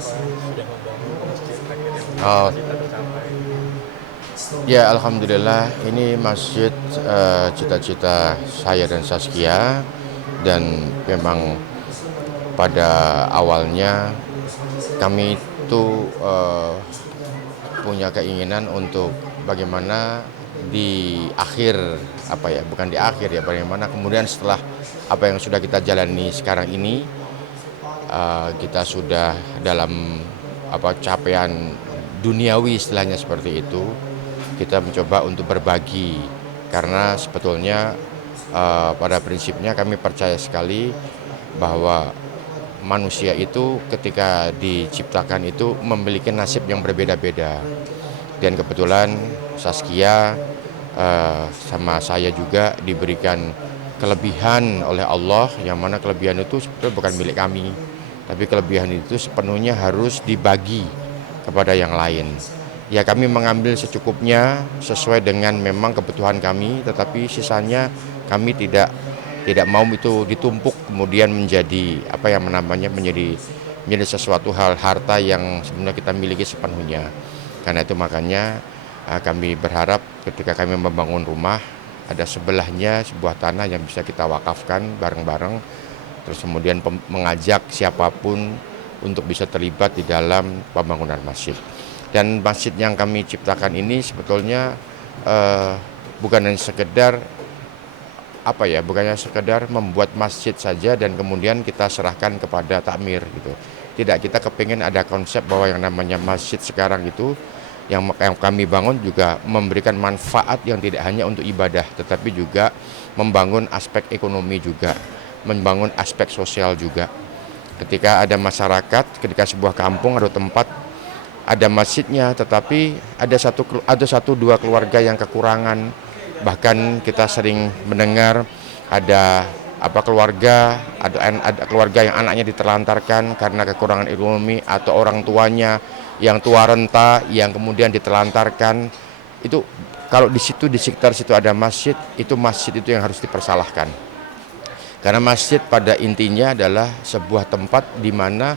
sudah membangun masjid akhirnya Oh, cita-cita tercapai. ya alhamdulillah ini masjid cita-cita saya dan Saskia, dan memang pada awalnya kami itu punya keinginan untuk bagaimana di akhir, apa ya, bukan di akhir ya, bagaimana kemudian setelah apa yang sudah kita jalani sekarang ini, kita sudah dalam apa capaian duniawi istilahnya seperti itu, kita mencoba untuk berbagi, karena sebetulnya pada prinsipnya kami percaya sekali bahwa manusia itu ketika diciptakan itu memiliki nasib yang berbeda-beda. Dan kebetulan Saskia sama saya juga diberikan kelebihan oleh Allah, yang mana kelebihan itu sebetulnya bukan milik kami, tapi kelebihan itu sepenuhnya harus dibagi kepada yang lain. Ya kami mengambil secukupnya sesuai dengan memang kebutuhan kami, tetapi sisanya kami tidak mau itu ditumpuk kemudian menjadi apa yang namanya menjadi sesuatu hal harta yang sebenarnya kita miliki sepenuhnya. Karena itu makanya kami berharap ketika kami membangun rumah, ada sebelahnya sebuah tanah yang bisa kita wakafkan bareng-bareng, terus kemudian mengajak siapapun untuk bisa terlibat di dalam pembangunan masjid. Dan masjid yang kami ciptakan ini sebetulnya eh, bukan hanya sekedar apa ya, bukannya sekedar membuat masjid saja dan kemudian kita serahkan kepada takmir gitu. Tidak, kita kepingin ada konsep bahwa yang namanya masjid sekarang itu yang kami bangun juga memberikan manfaat yang tidak hanya untuk ibadah, tetapi juga membangun aspek ekonomi juga, membangun aspek sosial juga. Ketika ada masyarakat, ketika sebuah kampung ada tempat ada masjidnya, tetapi ada satu dua keluarga yang kekurangan. Bahkan kita sering mendengar ada ada keluarga yang anaknya ditelantarkan karena kekurangan ekonomi, atau orang tuanya yang tua renta yang kemudian ditelantarkan. Itu kalau di situ, di sekitar situ ada masjid, itu masjid itu yang harus dipersalahkan. Karena masjid pada intinya adalah sebuah tempat di mana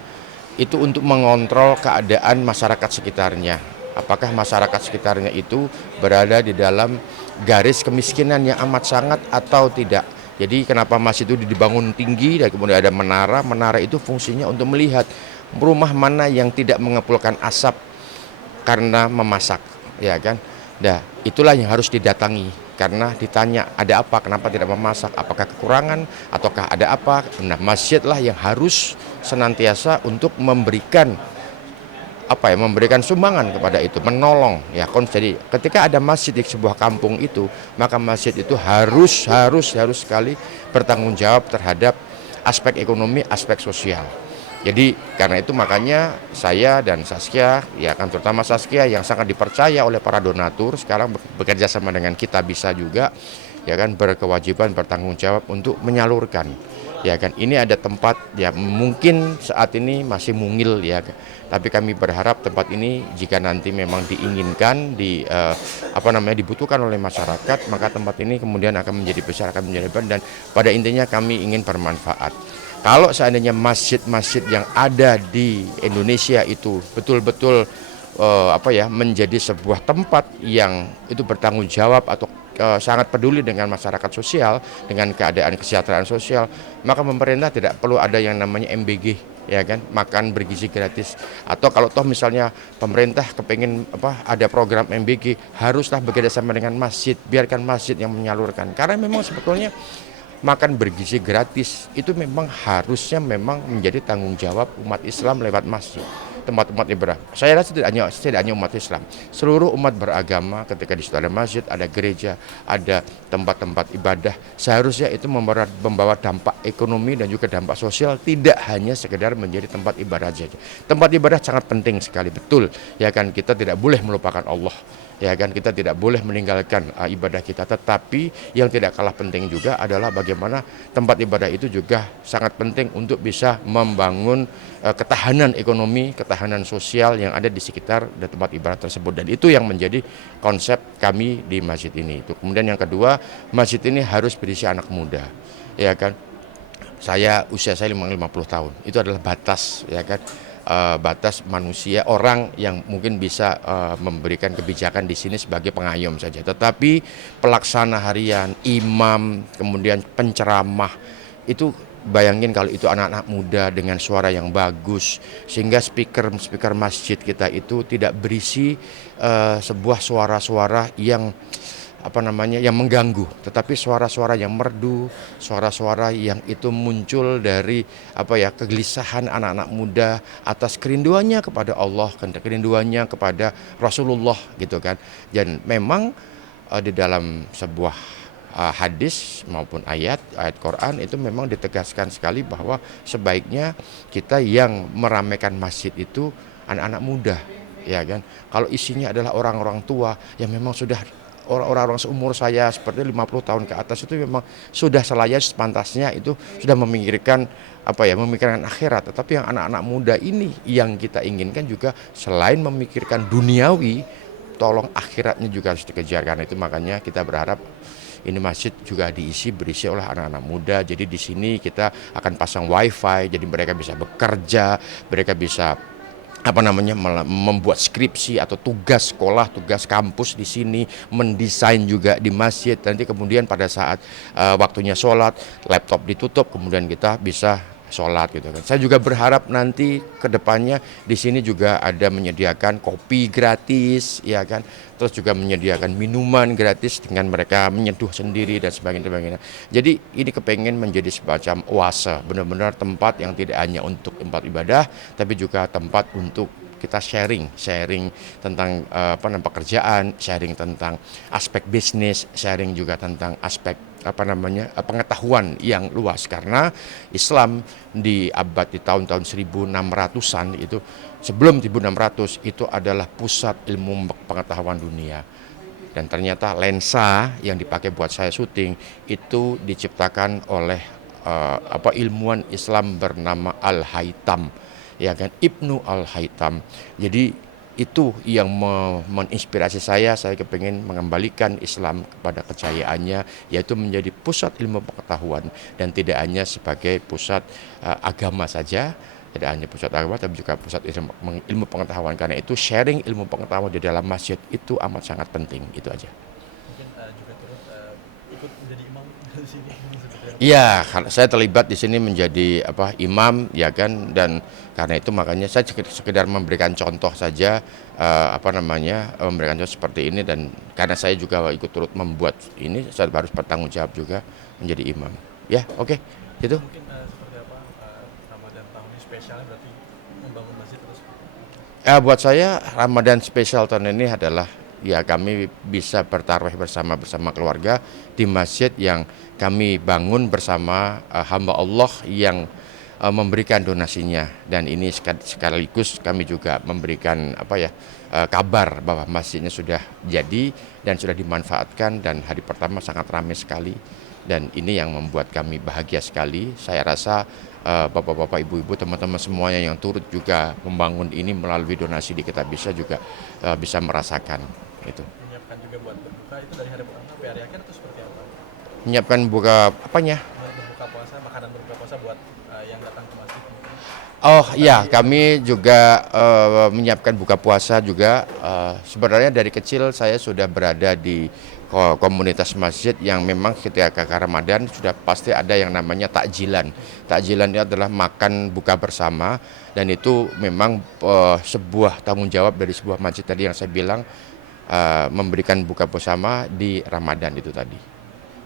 itu untuk mengontrol keadaan masyarakat sekitarnya. Apakah masyarakat sekitarnya itu berada di dalam garis kemiskinan yang amat sangat atau tidak. Jadi kenapa masjid itu dibangun tinggi dan kemudian ada menara. Menara itu fungsinya untuk melihat rumah mana yang tidak mengepulkan asap karena memasak, ya kan. Nah, itulah yang harus didatangi, karena ditanya ada apa, kenapa tidak memasak, apakah kekurangan ataukah ada apa. Nah, masjidlah yang harus senantiasa untuk memberikan memberikan sumbangan kepada itu, menolong ya. Jadi ketika ada masjid di sebuah kampung itu, maka masjid itu harus sekali bertanggung jawab terhadap aspek ekonomi, aspek sosial. Jadi karena itu makanya saya dan Saskia, ya kan, terutama Saskia yang sangat dipercaya oleh para donatur, sekarang bekerja sama dengan kita bisa juga, ya kan, berkewajiban bertanggung jawab untuk menyalurkan. Ya kan, ini ada tempat ya mungkin saat ini masih mungil ya, tapi kami berharap tempat ini jika nanti memang diinginkan dibutuhkan oleh masyarakat, maka tempat ini kemudian akan menjadi besar, akan menjadi besar, dan pada intinya kami ingin bermanfaat. Kalau seandainya masjid-masjid yang ada di Indonesia itu betul-betul menjadi sebuah tempat yang itu bertanggung jawab atau sangat peduli dengan masyarakat sosial, dengan keadaan kesejahteraan sosial, maka pemerintah tidak perlu ada yang namanya MBG, ya kan, makan bergizi gratis. Atau kalau toh misalnya pemerintah kepingin ada program MBG, haruslah bekerjasama dengan masjid, biarkan masjid yang menyalurkan. Karena memang sebetulnya makan bergizi gratis itu memang harusnya memang menjadi tanggung jawab umat Islam lewat masjid, tempat-tempat ibadah. Saya rasa tidak hanya umat Islam, seluruh umat beragama ketika di situ ada masjid, ada gereja, ada tempat-tempat ibadah, seharusnya itu membawa dampak ekonomi dan juga dampak sosial, tidak hanya sekedar menjadi tempat ibadah saja. Tempat ibadah sangat penting sekali, betul, ya kan, kita tidak boleh melupakan Allah, ya kan, kita tidak boleh meninggalkan ibadah kita, tetapi yang tidak kalah penting juga adalah bagaimana tempat ibadah itu juga sangat penting untuk bisa membangun ketahanan ekonomi, ketahanan sosial yang ada di sekitar tempat ibadah tersebut, dan itu yang menjadi konsep kami di masjid ini. Itu kemudian yang kedua, masjid ini harus berisi anak muda, ya kan. Usia saya 50 tahun, itu adalah batas, ya kan. batas manusia orang yang mungkin bisa memberikan kebijakan di sini sebagai pengayom saja. Tetapi pelaksana harian, imam, kemudian penceramah itu bayangin kalau itu anak-anak muda dengan suara yang bagus, sehingga speaker masjid kita itu tidak berisi sebuah suara-suara yang yang mengganggu, tetapi suara-suara yang merdu, suara-suara yang itu muncul dari kegelisahan anak-anak muda atas kerinduannya kepada Allah, kerinduannya kepada Rasulullah gitu kan. Dan memang di dalam sebuah hadis maupun ayat Quran itu memang ditegaskan sekali bahwa sebaiknya kita yang meramaikan masjid itu anak-anak muda, ya kan. Kalau isinya adalah orang-orang tua yang memang sudah orang-orang seumur saya seperti 50 tahun ke atas, itu memang sudah sepantasnya itu sudah memikirkan memikirkan akhirat. Tetapi yang anak-anak muda ini yang kita inginkan juga selain memikirkan duniawi, tolong akhiratnya juga harus dikejar. Karena itu makanya kita berharap ini masjid juga berisi oleh anak-anak muda. Jadi di sini kita akan pasang wifi, jadi mereka bisa bekerja, mereka bisa membuat skripsi atau tugas sekolah, tugas kampus di sini, mendesain juga di masjid. Nanti kemudian pada saat waktunya sholat, laptop ditutup, kemudian kita bisa sholat gitu kan. Saya juga berharap nanti ke depannya di sini juga ada menyediakan kopi gratis, ya kan. Terus juga menyediakan minuman gratis dengan mereka menyeduh sendiri dan sebagainya. Jadi ini kepengen menjadi semacam oase, benar-benar tempat yang tidak hanya untuk tempat ibadah, tapi juga tempat untuk kita sharing tentang pekerjaan, sharing tentang aspek bisnis, sharing juga tentang aspek pengetahuan yang luas. Karena Islam di tahun-tahun 1600-an itu, sebelum 1600 itu adalah pusat ilmu pengetahuan dunia. Dan ternyata lensa yang dipakai buat saya syuting itu diciptakan oleh ilmuwan Islam bernama Al-Haytham, ya kan, Ibnu Al-Haytham. Jadi itu yang menginspirasi saya kepengen mengembalikan Islam kepada kejayaannya, yaitu menjadi pusat ilmu pengetahuan dan tidak hanya sebagai pusat agama saja, tidak hanya pusat agama tapi juga pusat ilmu pengetahuan. Karena itu sharing ilmu pengetahuan di dalam masjid itu amat sangat penting. Itu aja. Mungkin juga turut ikut menjadi imam di sini. Iya, saya terlibat di sini menjadi imam, ya kan, dan karena itu makanya saya sekedar memberikan contoh saja, memberikan contoh seperti ini. Dan karena saya juga ikut turut membuat ini, saya harus bertanggung jawab juga menjadi imam. Ya, oke, gitu. Mungkin seperti apa Ramadan tahun ini spesialnya berarti membangun masjid terus? Buat saya Ramadan spesial tahun ini adalah kami bisa bertarawih bersama keluarga di masjid yang kami bangun bersama hamba Allah yang memberikan donasinya. Dan ini sekaligus kami juga memberikan kabar bahwa masjidnya sudah jadi dan sudah dimanfaatkan, dan hari pertama sangat ramai sekali. Dan ini yang membuat kami bahagia sekali. Saya rasa bapak-bapak, ibu-ibu, teman-teman semuanya yang turut juga membangun ini melalui donasi di Kitabisa juga bisa merasakan itu. Menyiapkan juga buat berbuka itu dari hari pertama sampai hari akhir itu seperti apa? Menyiapkan buka apanya? Berbuka puasa, makanan berbuka puasa buat yang datang ke masjid. Oh iya, kami juga menyiapkan buka puasa juga. Sebenarnya dari kecil saya sudah berada di komunitas masjid yang memang ketika Ramadan sudah pasti ada yang namanya takjilan. Takjilan itu adalah makan buka bersama, dan itu memang sebuah tanggung jawab dari sebuah masjid tadi yang saya bilang, memberikan buka bersama di Ramadan itu tadi.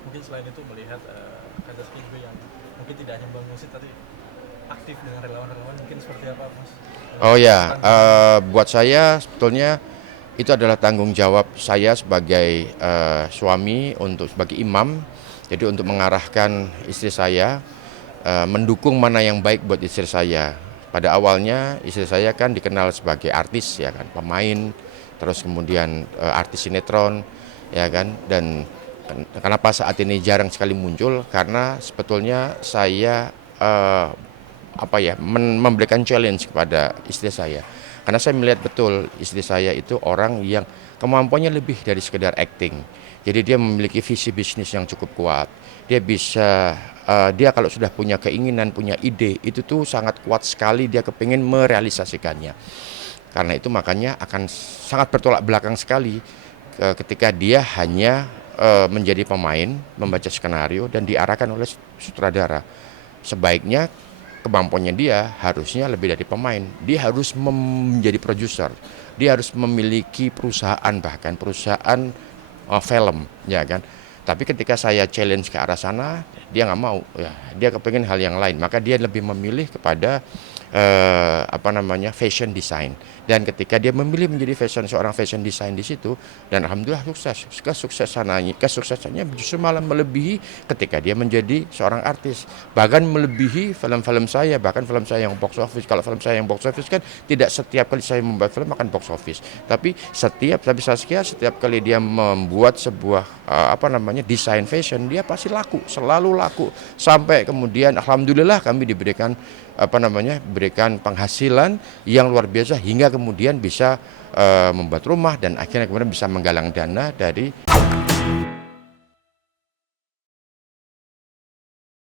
Mungkin selain itu melihat Kak Zaski juga yang mungkin tidak hanya bangun masjid tapi aktif dengan relawan-relawan, mungkin seperti apa, Mas? Oh ya, buat saya sebetulnya itu adalah tanggung jawab saya sebagai suami sebagai imam. Jadi untuk mengarahkan istri saya, mendukung mana yang baik buat istri saya. Pada awalnya istri saya kan dikenal sebagai artis, ya kan, pemain, terus kemudian artis sinetron, ya kan. Dan kenapa saat ini jarang sekali muncul? Karena sebetulnya saya memberikan challenge kepada istri saya. Karena saya melihat betul istri saya itu orang yang kemampuannya lebih dari sekedar acting. Jadi dia memiliki visi bisnis yang cukup kuat. Dia bisa, dia kalau sudah punya keinginan, punya ide, itu tuh sangat kuat sekali dia kepingin merealisasikannya. Karena itu makanya akan sangat bertolak belakang sekali ketika dia hanya menjadi pemain, membaca skenario dan diarahkan oleh sutradara. Sebaiknya kemampuannya dia harusnya lebih dari pemain. Dia harus menjadi produser. Dia harus memiliki perusahaan, bahkan perusahaan film, ya kan. Tapi ketika saya challenge ke arah sana, dia nggak mau. Ya, dia kepengen hal yang lain. Maka dia lebih memilih kepada fashion design. Dan ketika dia memilih menjadi seorang fashion design di situ, dan alhamdulillah sukses. Kesuksesannya justru malah melebihi ketika dia menjadi seorang artis. Bahkan melebihi film-film saya, bahkan film saya yang box office. Kalau film saya yang box office kan tidak setiap kali saya membuat film akan box office. Tapi setiap kali dia membuat sebuah desain fashion, dia pasti laku, selalu laku. Sampai kemudian alhamdulillah kami diberikan berikan penghasilan yang luar biasa hingga kemudian bisa membuat rumah dan akhirnya kemudian bisa menggalang dana dari